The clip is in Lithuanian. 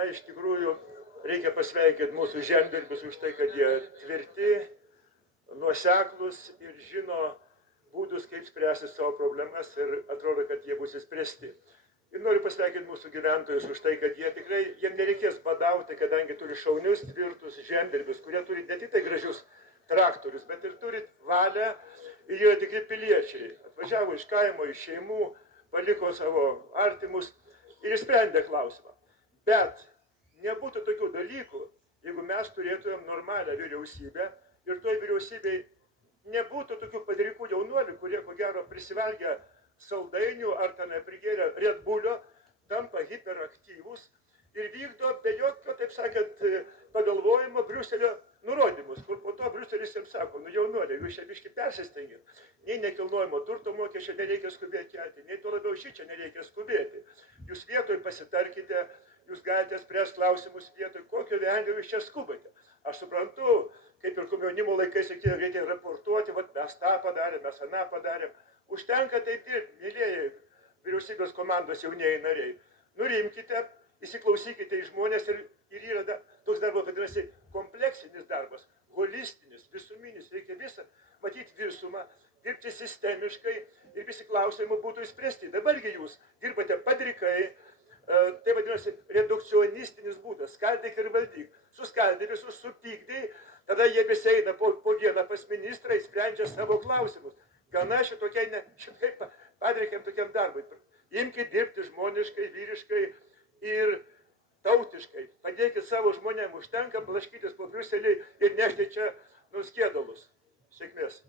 Na, iš tikrųjų, reikia pasveikinti mūsų žemdirbius už tai, kad jie tvirti, nuoseklus ir žino būdus, kaip spręsti savo problemas ir atrodo, kad jie bus įspręsti. Ir noriu pasveikinti mūsų gyventojus už tai, kad jiem nereikės badauti, kadangi turi šaunius, tvirtus žemdirbius, kurie turi ne tik tai gražius traktorius, bet ir turi valią ir jie yra tikri piliečiai. Atvažiavo iš kaimo, iš šeimų, paliko savo artimus ir išsprendė klausimą. Bet nebūtų tokių dalykų, jeigu mes turėtumėm normalią vyriausybę ir toj vyriausybei nebūtų tokių padrikų jaunuolių, kurie ko gero prisivalgę saldainių ar ten prigėrę Red Bullio, tampa hiperaktyvūs ir vykdo be jokio, taip sakant, pagalvojimo Briuselio nurodymus, kur po to Briuselis jiems sako, nu jaunuoliai, jūs čia biškį persistengėt, nei nekilnojimo turto mokesčio nereikia skubėti kelti, nei tuo labiau šičia nereikia skubėti. Jūs vietoj pasitarkite, jūs galite spręsti klausimus vietoj, kokio vengiau jūs čia skubate. Aš suprantu, kaip ir komjaunimo laikais reikia raportuoti, vat mes tą padarėm, mes aną padarėm. Užtenka taip dirbti, mylėjai vyriausybės komandos jaunieji nariai. Nurimkite, įsiklausykite į žmonės ir yra toks darbas, vadinasi, kompleksinis darbas, holistinis, visuminis, reikia visą matyti visumą, dirbti sistemiškai ir visi klausimai būtų išspręsti. Dabargi jūs dirbate padrikai, tai vadinasi redukcionistinis būdas, skaldyk ir valdyk. Suskaldė visus, supykdė, tada jie visi eina po vieną pas ministrą, sprendžia savo klausimus. Gana šitokiai padrikiam tokiam darbui. Imkite dirbti žmoniškai, vyriškai ir tautiškai. Padėkit savo žmonėm, užtenka blaškytis po Briuselį ir nešti čia nuskėdalus. Sėkmės.